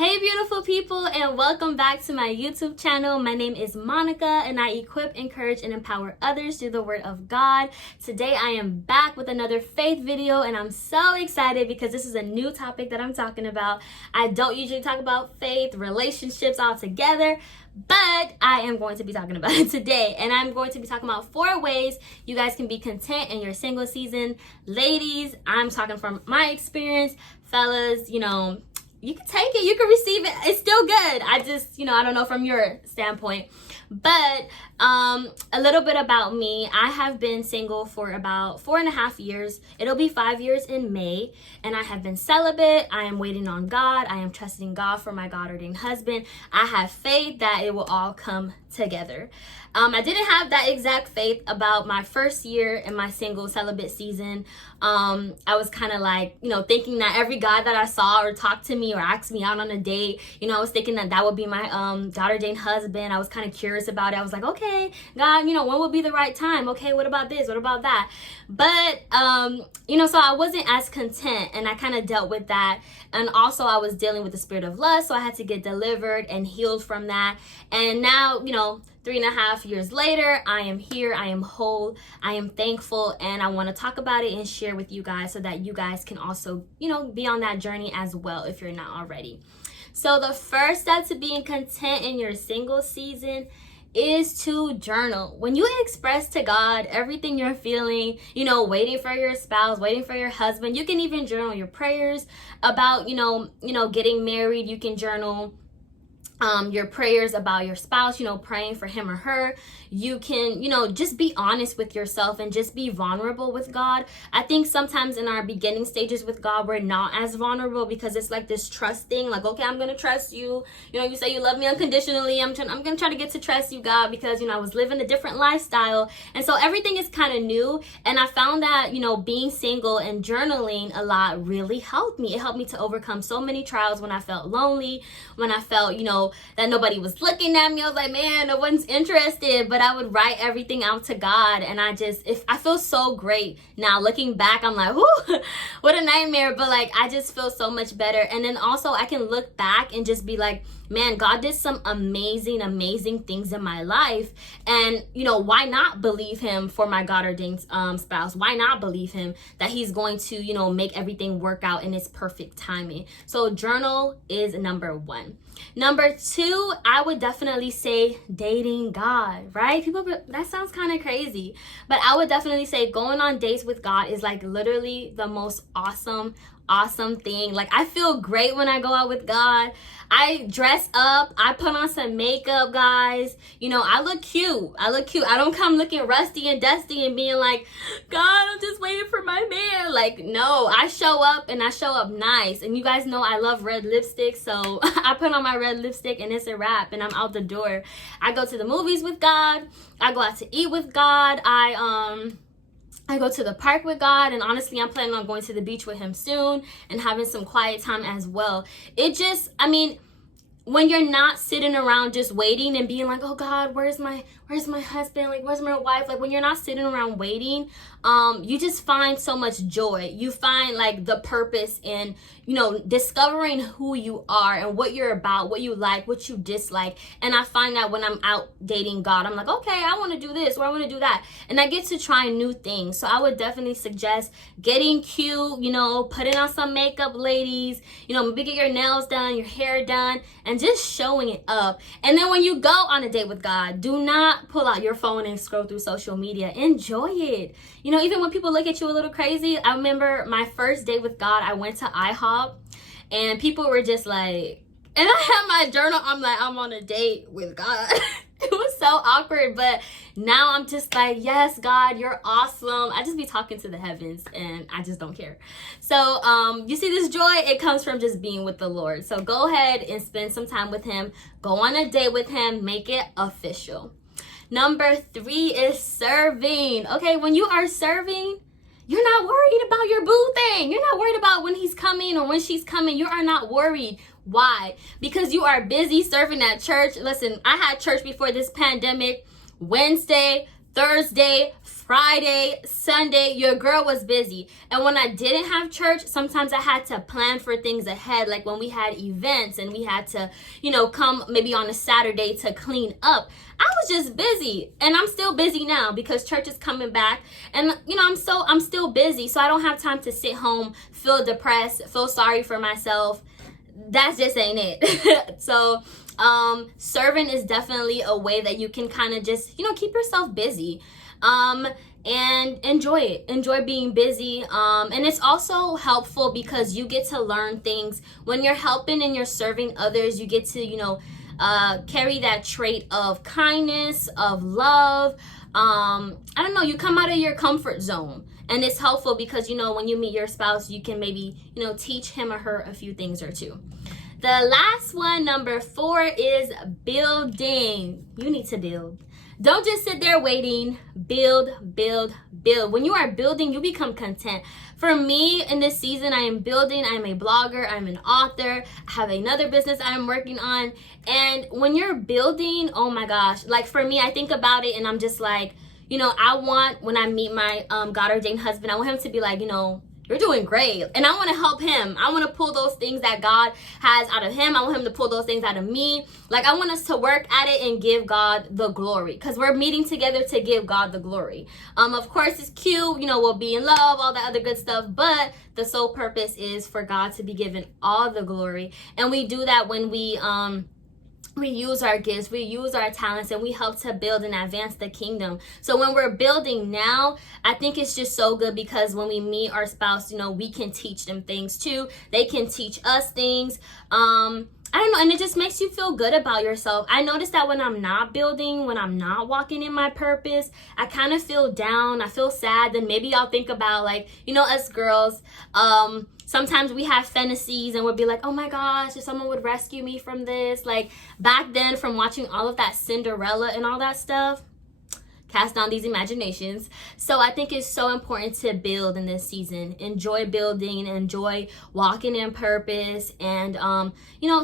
Hey beautiful people, and welcome back to my YouTube channel. My name is Monica and I equip, encourage, and empower others through the word of God. Today I am back with another faith video and I'm so excited because this is a new topic that I'm talking about. I don't usually talk about faith, relationships all together, but I am going to be talking about it today, and I'm going to be talking about 4 ways you guys can be content in your single season. Ladies, I'm talking from my experience. Fellas, you can take it, you can receive it, it's still good. I just, I don't know from your standpoint. But a little bit about me. I have been single for about 4.5 years. It'll be 5 years in May, and I have been celibate. I am waiting on God. I am trusting God for my God-ordained husband. I have faith that it will all come together. I didn't have that exact faith about my first year in my single celibate season. I was kind of like, thinking that every guy that I saw or talked to me or asked me out on a date, I was thinking that would be my God-ordained husband. I was kind of curious about it. I was like, okay, God, when would be the right time? Okay, what about this? What about that? But, so I wasn't as content, and I kind of dealt with that. And also I was dealing with the spirit of lust, so I had to get delivered and healed from that. And now, 3.5 years later, I am here, I am whole, I am thankful, and I want to talk about it and share with you guys so that you guys can also, be on that journey as well if you're not already. So the first step to being content in your single season is to journal. When you express to God everything you're feeling, waiting for your spouse, waiting for your husband, you can even journal your prayers about, getting married. You can journal your prayers about your spouse, praying for him or her. You can, just be honest with yourself and just be vulnerable with God. I think sometimes in our beginning stages with God, we're not as vulnerable because it's like this trust thing. Like, okay, I'm going to trust you. You say you love me unconditionally. I'm going to try to get to trust you, God, because, I was living a different lifestyle. And so everything is kind of new. And I found that, being single and journaling a lot really helped me. It helped me to overcome so many trials when I felt lonely, when I felt, that nobody was looking at me. I was like, man, no one's interested. But I would write everything out to God, and I feel so great now. Looking back, I'm like, whoo, what a nightmare. But I just feel so much better. And then also I can look back and just be like, man, God did some amazing things in my life. And, why not believe him for my God-ordained spouse? Why not believe him that he's going to, make everything work out in its perfect timing? So journal is number 1. Number 2, I would definitely say dating God, right? People, that sounds kind of crazy, but I would definitely say going on dates with God is literally the most awesome thing. I feel great when I go out with God. I dress up, I put on some makeup, guys. I look cute. I don't come looking rusty and dusty and being like, God, I'm just waiting for my man. No, I show up and I show up nice. And you guys know I love red lipstick, so I put on my red lipstick and it's a wrap and I'm out the door. I go to the movies with God. I go out to eat with God. I go to the park with God, and honestly, I'm planning on going to the beach with him soon and having some quiet time as well. When you're not sitting around just waiting and being like, oh God, where's my husband? Where's my wife? When you're not sitting around waiting, you just find so much joy. You find the purpose in, discovering who you are and what you're about, what you like, what you dislike. And I find that when I'm out dating God, I'm like, okay, I want to do this or I want to do that. And I get to try new things. So I would definitely suggest getting cute, putting on some makeup, ladies, maybe get your nails done, your hair done, and just showing it up. And then when you go on a date with God, do not pull out your phone and scroll through social media. Enjoy it. Even when people look at you a little crazy. I remember my first date with God, I went to IHOP and people were just like, and I had my journal, I'm like, I'm on a date with God. It was so awkward, but now I'm just like, yes, God, you're awesome. I just be talking to the heavens and I just don't care. So you see this joy, it comes from just being with the Lord. So go ahead and spend some time with him. Go on a date with him. Make it official. Number 3 is serving. Okay, when you are serving, you're not worried about your boo thing. You're not worried about when he's coming or when she's coming. You are not worried. Why? Because you are busy serving at church. Listen, I had church before this pandemic. Wednesday, Thursday, Friday, Sunday, your girl was busy. And when I didn't have church, sometimes I had to plan for things ahead. Like when we had events and we had to, come maybe on a Saturday to clean up. I was just busy, and I'm still busy now because church is coming back. And I'm still busy, so I don't have time to sit home, feel depressed, feel sorry for myself. That just ain't it. So serving is definitely a way that you can kind of just keep yourself busy and enjoy being busy, and it's also helpful because you get to learn things when you're helping and you're serving others. You get to carry that trait of kindness, of love. I don't know, you come out of your comfort zone, and it's helpful because when you meet your spouse, you can maybe teach him or her a few things or two. The last one, number 4, is building. You need to build. Don't just sit there waiting. Build, build, build. When you are building, you become content. For me, in this season, I am building. I'm a blogger. I'm an author. I have another business I'm working on. And when you're building, oh my gosh. Like for me, I think about it and I'm just like, I want, when I meet my God-ordained husband, I want him to be like, you're doing great. And I want to help him. I want to pull those things that God has out of him. I want him to pull those things out of me. Like I want us to work at it and give God the glory, because we're meeting together to give God the glory. Of course, it's cute. We'll be in love, all that other good stuff. But the sole purpose is for God to be given all the glory. And we do that when we use our gifts, we use our talents, and we help to build and advance the kingdom. So when we're building now, I think it's just so good because when we meet our spouse, we can teach them things too. They can teach us things. I don't know, and it just makes you feel good about yourself. I notice that when I'm not building, when I'm not walking in my purpose, I kind of feel down. I feel sad. Then maybe I'll think about us girls, sometimes we have fantasies and we'll be like, oh my gosh, if someone would rescue me from this. Like back then, from watching all of that Cinderella and all that stuff, cast down these imaginations. So I think it's so important to build in this season. Enjoy building, enjoy walking in purpose, and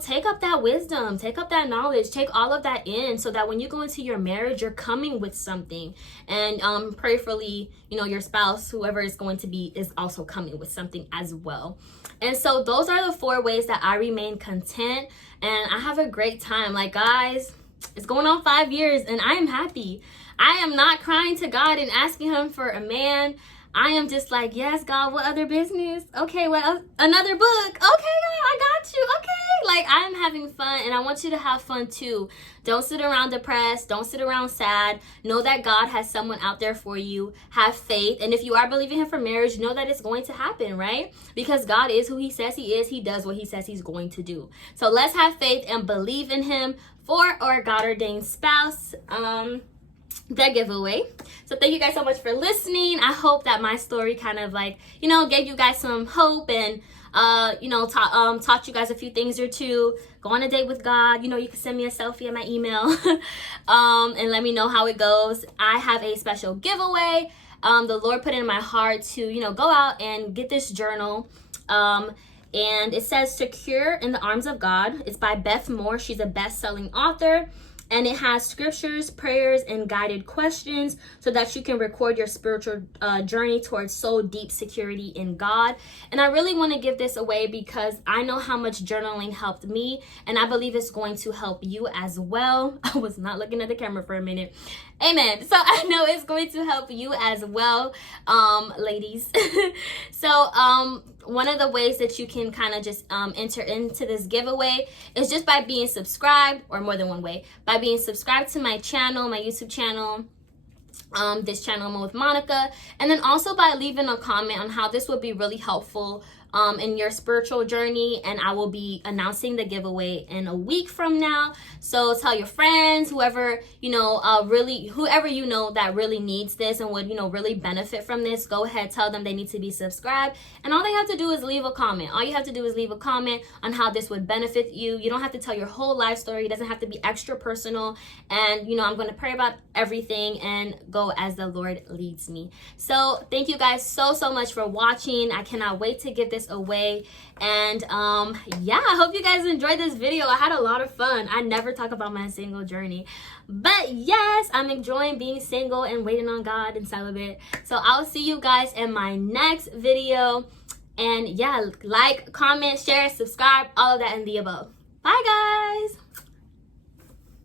take up that wisdom, take up that knowledge, take all of that in, so that when you go into your marriage, you're coming with something. And prayerfully, your spouse, whoever is going to be, is also coming with something as well. And so those are the 4 ways that I remain content, and I have a great time. Like, guys, it's going on 5 years and I am happy. I am not crying to God and asking him for a man. I am just like, yes, God, what other business? Okay, well, another book. Okay, God, I got you. Okay. Like, I'm having fun, and I want you to have fun too. Don't sit around depressed. Don't sit around sad. Know that God has someone out there for you. Have faith. And if you are believing him for marriage, know that it's going to happen, right? Because God is who he says he is. He does what he says he's going to do. So let's have faith and believe in him for our God-ordained spouse. That giveaway. So thank you guys so much for listening. I hope that my story kind of gave you guys some hope and taught you guys a few things or two. Go on a date with God. You can send me a selfie at my email and let me know how it goes. I have a special giveaway. The Lord put it in my heart to go out and get this journal. And it says Secure in the Arms of God. It's by Beth Moore. She's a best-selling author. And it has scriptures, prayers, and guided questions so that you can record your spiritual journey towards soul deep security in God. And I really want to give this away because I know how much journaling helped me, and I believe it's going to help you as well. I was not looking at the camera for a minute. Amen. So I know it's going to help you as well, ladies. So one of the ways that you can kind of just enter into this giveaway is just by being subscribed, or more than one way, by being subscribed to my channel, my YouTube channel, this channel, Amomentwithmonica, and then also by leaving a comment on how this would be really helpful in your spiritual journey. And I will be announcing the giveaway in a week from now. So tell your friends, whoever whoever that really needs this and would really benefit from this. Go ahead, tell them they need to be subscribed, and all they have to do is leave a comment. All you have to do is leave a comment on how this would benefit you. You don't have to tell your whole life story. It doesn't have to be extra personal. And I'm going to pray about everything and go as the Lord leads me. So thank you guys so much for watching. I cannot wait to give this darkness away. And yeah, I hope you guys enjoyed this video. I had a lot of fun. I never talk about my single journey, but yes, I'm enjoying being single and waiting on God and celibate. So I'll see you guys in my next video. And yeah, like, comment, share, subscribe, all of that in the above. Bye guys.